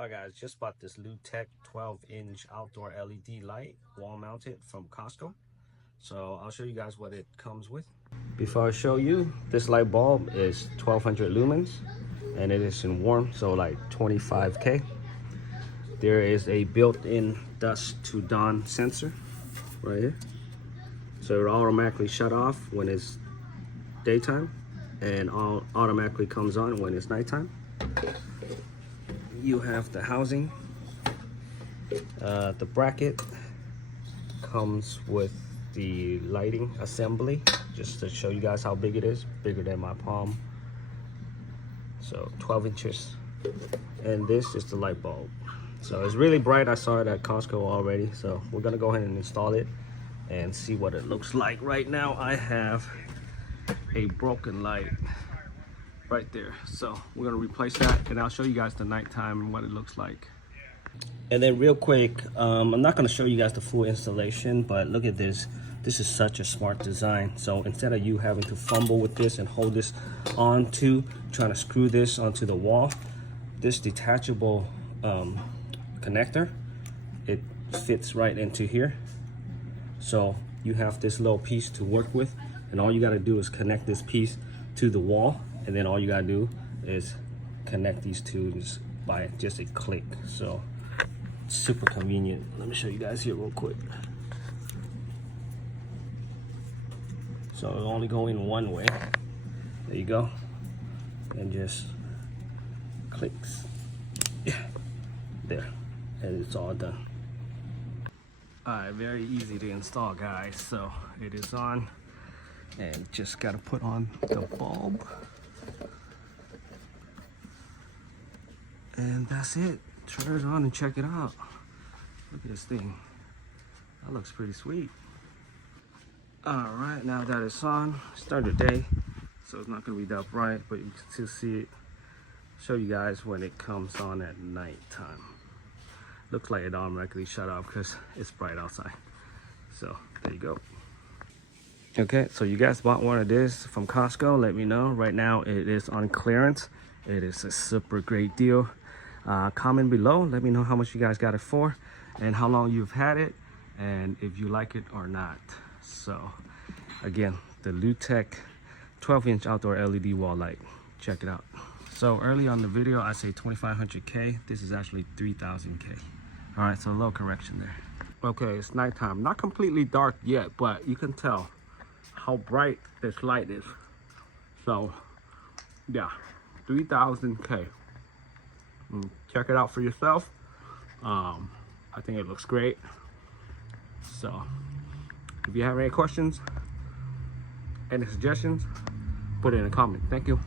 Alright guys, just bought this Lutec 12-inch outdoor LED light, wall mounted from Costco. So I'll show you guys what it comes with. Before I show you, this light bulb is 1200 lumens and it is in warm, so like 25K. There is a built-in dusk to dawn sensor right here. So it automatically shut off when it's daytime and automatically comes on when it's nighttime. You have the housing. The bracket comes with the lighting assembly, just to show you guys how big it is, bigger than my palm. So 12 inches. And this is the light bulb. So it's really bright. I saw it at Costco already. So we're gonna go ahead and install it and see what it looks like. Right now I have a broken light right there, so we're gonna replace that and I'll show you guys the nighttime and what it looks like. And then real quick, I'm not gonna show you guys the full installation, but look at this. This is such a smart design. So instead of you having to fumble with this and hold this onto, trying to screw this onto the wall, this detachable connector, it fits right into here. So you have this little piece to work with, and all you gotta do is connect this piece to the wall, and then all you gotta do is connect these two just by just a click. So super convenient. Let me show you guys here real quick. So it'll only go in one way. There you go. And just clicks. Yeah. There. And it's all done. Alright, very easy to install, guys. So it is on. And just gotta put on the bulb. And that's it. Turn it on and check it out. Look at this thing. That looks pretty sweet. Alright, now that it's on, start the day. So it's not gonna be that bright, but you can still see it. Show you guys when it comes on at nighttime. Looks like it automatically shut off because it's bright outside. So there you go. Okay, so you guys bought one of this from Costco, let me know. Right now it is on clearance. It is a super great deal. Comment below, let me know how much you guys got it for and how long you've had it and if you like it or not. So again, the Lutec 12-inch outdoor LED wall light. Check it out. So early on the video I say 2500K. This is actually 3000K. All right, so a little correction there. Okay, it's nighttime. Not completely dark yet, but you can tell how bright this light is. So yeah, 3000K. Check it out for yourself. I think it looks great. So if you have any questions, any suggestions, put it in a comment. Thank you.